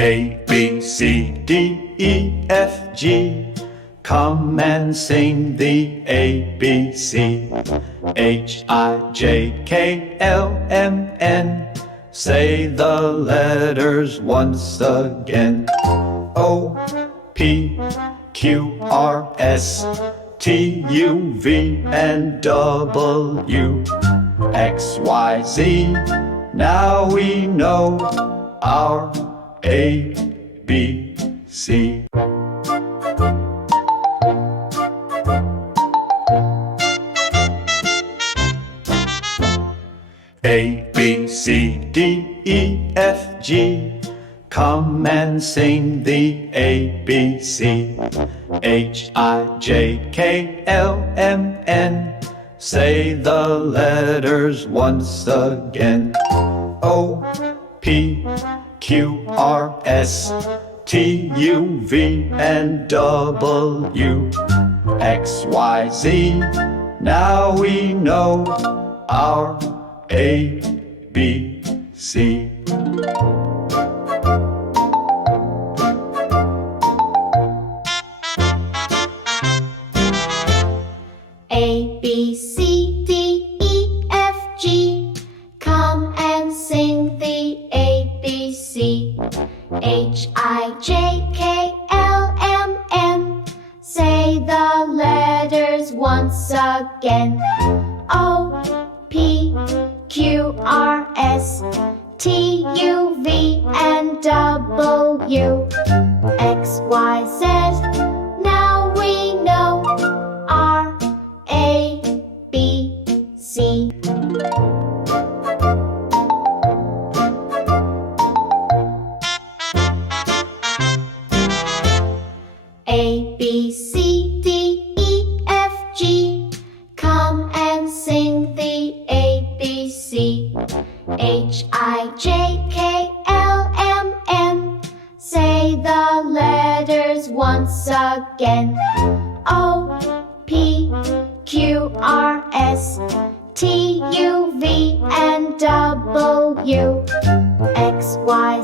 A, B, C, D, E, F, G. Come and sing the ABC. H, I, J, K, L, M, N. Say the letters once again. O, P, Q, R, S, T, U, V, and W. X, Y, Z. Now we know our A, B, C. A, B, C, D, E, F, G. Come and sing the ABC. H, I, J, K, L, M, N. Say the letters once again. O, P, Q, R, S, T, U, V, and W. X, Y, Z. Now we know our A, B, C. A, B, C, D, E, F, G. Come and sing the ABC. H, I, J, K, L, M, N. Say the letters once again. O, P, Q, R, S, T, U, V, and W. X, Y, Z. Now we know our A, B, C. A, B, C, D, E, F, G. Come and sing the ABC. H, I, J, K, L, M, N. Say the letters once again. O, P, Q, R, S, T, U, V, and W. X, Y,